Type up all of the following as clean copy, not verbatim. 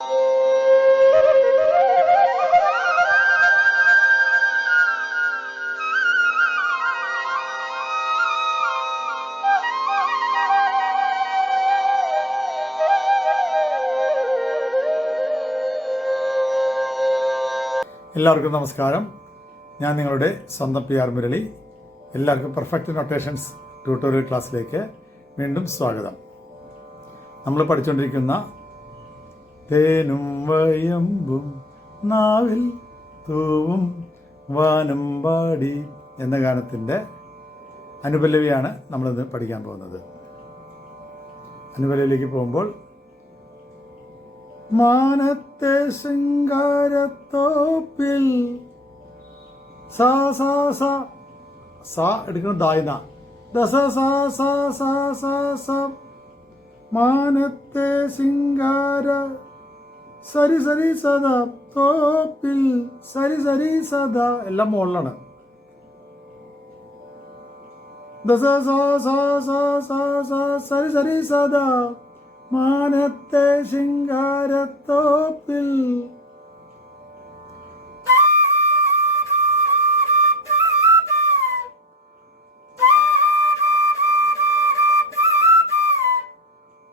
എല്ലാവർക്കും നമസ്കാരം. ഞാൻ നിങ്ങളുടെ സ്വന്തം PR മുരളി. എല്ലാവർക്കും പെർഫെക്റ്റ് നൊട്ടേഷൻസ് ട്യൂട്ടോറിയൽ ക്ലാസ്സിലേക്ക് വീണ്ടും സ്വാഗതം. നമ്മൾ പഠിച്ചുകൊണ്ടിരിക്കുന്ന തേനും വയമ്പും നാവിൽ തൂവും വാനമ്പാടി എന്ന ഗാനത്തിൻ്റെ അനുപല്ലവിയാണ് നമ്മളിന്ന് പഠിക്കാൻ പോകുന്നത്. അനുപല്ലവിയിലേക്ക് പോകുമ്പോൾ, മാനത്തെ ശൃംഗാരത്തോപ്പിൽ സാ സാ സാ സാ എടുക്കണം ദായന ദസ സാ സാ സാ സാ സാ മാനത്തെ ശൃംഗാര സരി സരി സദാ തോപ്പിൽ സരി സരി സദാ എല്ലാം മുകളിലാണ്. ദസ സാ സാ സാ സാ സാ സരി സരി സദാ മാനത്തെ ശൃംഗാരത്തോപ്പിൽ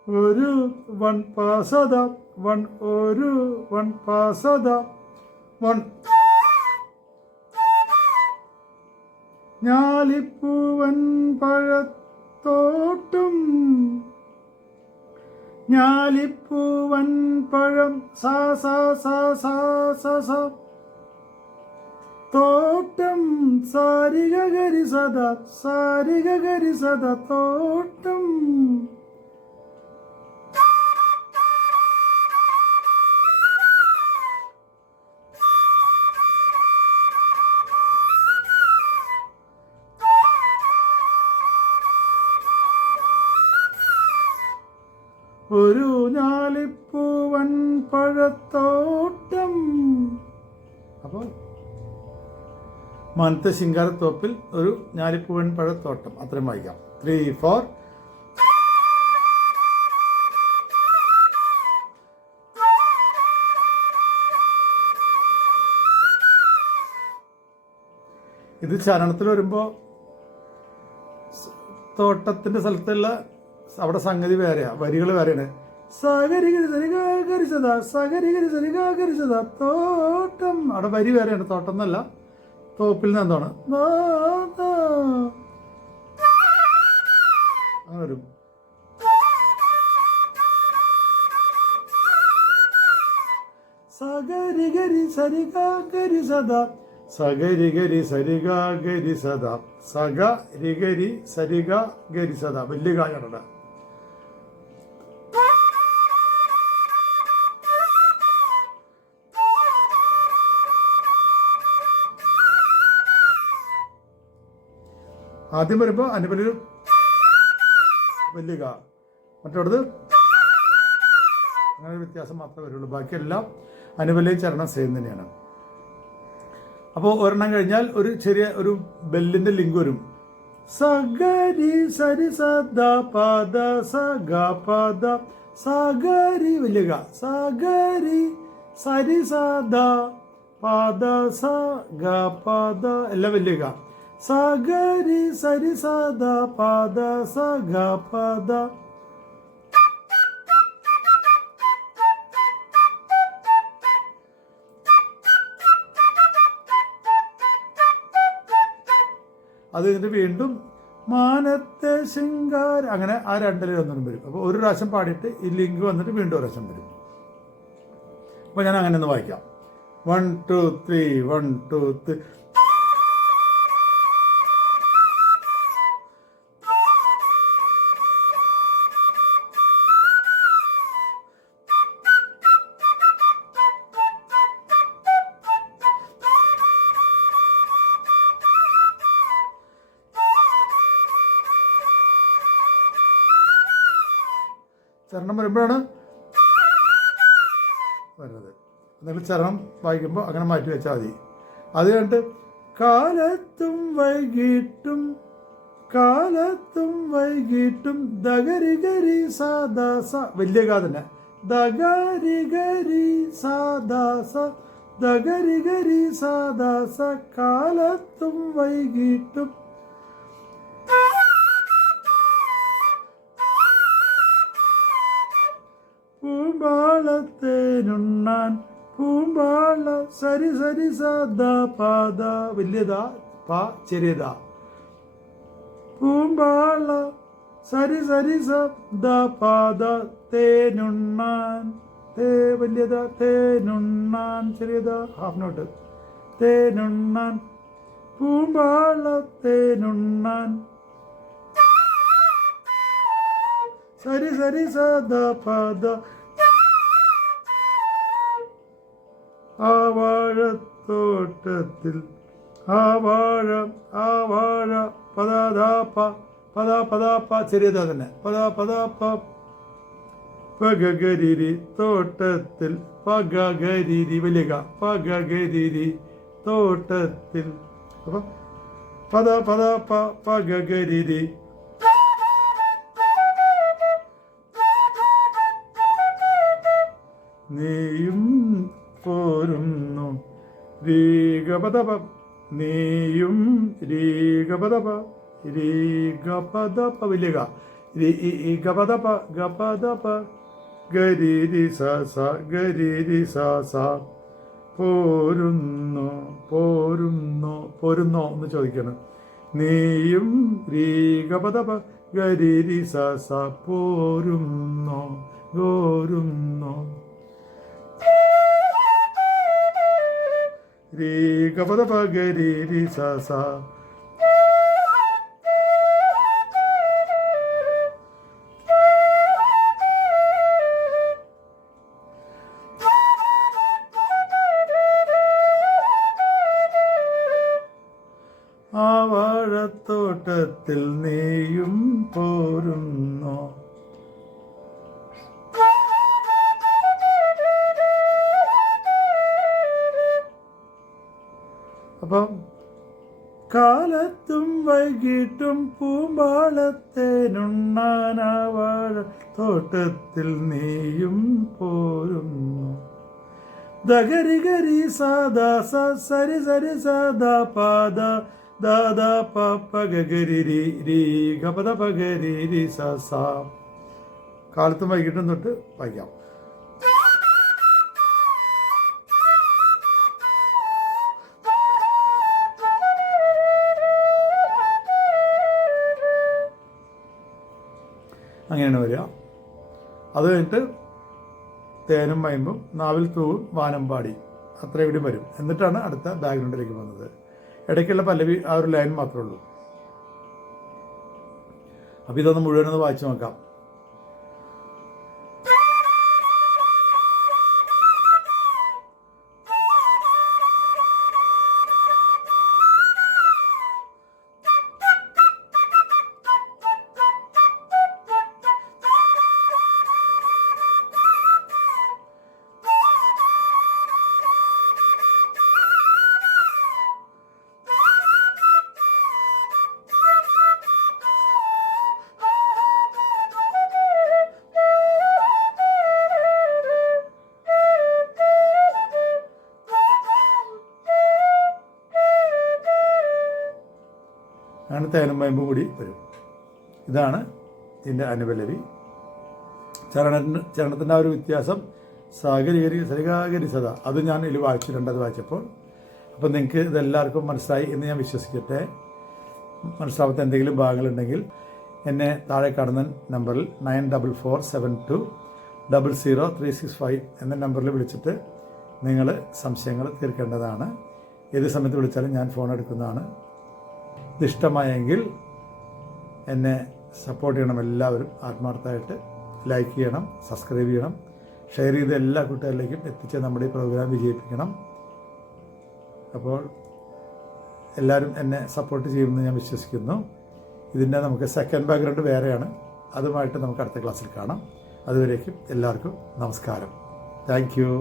ഒരു വൺ പാസത വൺ ഒരു വൺ പാസത വൺ ഞാലിപ്പൂവൻ പഴത്തോട്ടും ഞാലിപ്പൂവൻ പഴം സാ സാ സാ സാ സാ സാ തോട്ടം സാരിക ഗരി സദാ സാരിക ഗരി സദാ തോട്ടം. ഒരു ഞാലിപ്പൂവൻ പഴത്തോട്ടം. അപ്പോൾ മാനത്തെ ശൃംഗാരത്തോപ്പിൽ ഒരു ഞാലിപ്പൂവൻ പഴത്തോട്ടം. അത്രയും വായിക്കാം. 3, 4. ഇത് ചരണത്തിൽ വരുമ്പോൾ തോട്ടത്തിന്റെ സ്ഥലത്തുള്ള അവിടെ സംഗതി വേറെയാ, വരികൾ വേറെയാണ്. സകരിഗരി സരിഗരിച്ചതാ സകരിഗരി സരിഗരിച്ചതാ തോട്ടം. അവിടെ വരി വേറെയാണ്, തോട്ടം എന്നല്ല, തോപ്പിൽ നിന്ന് എന്താണ് അങ്ങനെ വരും. സകരിഗരി സരിഗരി സദാ സകരിഗരി സരിഗരി സദാ സകരിഗരി സരിഗരി സദാ. വലിയ കാര്യമാണ്. ആദ്യം വരുമ്പോൾ അനുപല്ലി വലിയ മറ്റോടത് അങ്ങനെ വ്യത്യാസം മാത്രമേ വരുള്ളൂ. ബാക്കിയെല്ലാം അനുപല്ലി ചരണം സെയിം തന്നെയാണ്. അപ്പോൾ ഒരെണ്ണം കഴിഞ്ഞാൽ ഒരു ചെറിയ ഒരു ബെല്ലിന്റെ ലിങ്ക് വരും. സഗരി സരി സദ പദ സഗ പദ സഗരി വലിയ സഗരി സരി സദ പദ സഗ പദ എല്ലാം വലിയ സഗരി സരി സദ പദ സഗ പദ. അത് കഴിഞ്ഞിട്ട് വീണ്ടും മാനത്തെ ശൃംഗാര, അങ്ങനെ ആ രണ്ടിലും ഒന്നും വരും. അപ്പോൾ ഒരു പ്രാവശ്യം പാടിയിട്ട് ഈ ലിങ്ക് വന്നിട്ട് വീണ്ടും ഒരു പ്രാവശ്യം വരും. അപ്പോൾ ഞാൻ അങ്ങനെ ഒന്ന് വായിക്കാം. 1 2 3 1 2 3. ചരണം വരുമ്പോഴാണ് വരുന്നത്. നിങ്ങൾ ചരണം വായിക്കുമ്പോൾ അങ്ങനെ മാറ്റി വെച്ചാൽ മതി. അത് കഴിഞ്ഞിട്ട് കാലത്തും വൈകിട്ടും കാലത്തും വൈകിട്ടും ദഗരി ഗരി സാദ സ വലിയ കാ തന്നെ ദഗരി ഗരി സാദാസ ദഗരി ഗരി സാദാസ കാലത്തും വൈകിട്ടും പൂമ്പാളത്തേനുണ്ണാൻ പൂമ്പാള സരി സരി സദ പാദ വലിയതാ പ ചെറിയതാ പൂമ്പാള സരി സരി സദ പാദ തേനുണ്ണാൻ തേ വലിയതാ തേനുണ്ണാൻ ചെറിയതാ ഹാഫ് നോട്ട് തേനുണ്ണാൻ പൂമ്പാള തേനുണ്ണാൻ സരി സരി സദ പാദ ആ വാഴത്തോട്ടത്തിൽ ആ വാഴ പദാപ പദാപ ചെറിയതാ തന്നെ പദാപ പഗഗരിരി തോട്ടത്തിൽ പഗഗരിരി വലിയ പഗഗരിരി തോട്ടത്തിൽ അപ്പൊ പദാപ പഗഗരിരി നീയും പോരുന്നു രീഗപദപ നീയും രീഗപദപ രീഗപദപ വലിയ ഗപദപ ഗപദപ ഗരിരി സ ഗരിരി സ പോരുന്നു എന്ന് ചോദിക്കണം നീയും രീഗപദപ ഗരിരി സ പോരുന്നു ഗോരുന്നു രീ ഗപദപ ഗരി രി സ ആ വാഴത്തോട്ടത്തിൽ നീയും പോരുന്നു അപ്പം കാലത്തും വൈകിട്ടും പൂമ്പാളത്തേനുണ്ണാനാ വാഴത്തോട്ടത്തിൽ നീയും പോരുന്നു ദഗരി ഗരി സാദാ സരി സരി സദാ പാദ ദാദാ പഗരി രീ ഗപദ പഗരി രി സ കാലത്തും വൈകിട്ടും തൊട്ട് വായിക്കാം. അങ്ങനെയാണ് വരിക. അത് കഴിഞ്ഞിട്ട് തേനും വയമ്പും നാവിൽ തൂവും വാനം പാടി അത്ര ഇവിടെ വരും. എന്നിട്ടാണ് അടുത്ത ബാക്ക്ഗ്രൗണ്ടിലേക്ക് വന്നത്. ഇടയ്ക്കുള്ള പല്ലവി ആ ഒരു ലൈൻ മാത്രമേ ഉള്ളൂ. അപ്പം ഇതൊന്ന് മുഴുവനൊന്ന് വായിച്ചു നോക്കാം. അങ്ങനെ തേനും വയമ്പും കൂടി വരും. ഇതാണ് ഇതിൻ്റെ അനുപല്ലവി. ചരണത്തിൻ്റെ ആ ഒരു വ്യത്യാസം സാഗരികരി സരികാഗരി സദ അത് ഞാൻ ഇതിൽ വായിച്ചു, രണ്ടത് വായിച്ചപ്പോൾ. അപ്പം നിങ്ങൾക്ക് ഇതെല്ലാവർക്കും മനസ്സിലായി എന്ന് ഞാൻ വിശ്വസിക്കട്ടെ. മനസ്സിലാവാത്ത എന്തെങ്കിലും ഭാഗങ്ങളുണ്ടെങ്കിൽ എന്നെ താഴെ കാണുന്ന നമ്പറിൽ 9447200365 എന്ന നമ്പറിൽ വിളിച്ചിട്ട് നിങ്ങൾ സംശയങ്ങൾ തീർക്കേണ്ടതാണ്. ഏത് സമയത്ത് വിളിച്ചാലും ഞാൻ ഫോൺ എടുക്കുന്നതാണ്. ഇതിഷ്ടമായെങ്കിൽ എന്നെ സപ്പോർട്ട് ചെയ്യണം. എല്ലാവരും ആത്മാർത്ഥമായിട്ട് ലൈക്ക് ചെയ്യണം, സബ്സ്ക്രൈബ് ചെയ്യണം, ഷെയർ ചെയ്ത് എല്ലാ കൂട്ടുകാരിലേക്കും എത്തിച്ച് നമ്മുടെ ഈ പ്രോഗ്രാം വിജയിപ്പിക്കണം. അപ്പോൾ എല്ലാവരും എന്നെ സപ്പോർട്ട് ചെയ്യുമെന്ന് ഞാൻ വിശ്വസിക്കുന്നു. ഇതിൻ്റെ നമുക്ക് സെക്കൻഡ് ബാക്ക്ഗ്രൗണ്ട് വേറെയാണ്. അതുമായിട്ട് നമുക്ക് അടുത്ത ക്ലാസ്സിൽ കാണാം. അതുവരേക്കും എല്ലാവർക്കും നമസ്കാരം. Thank you.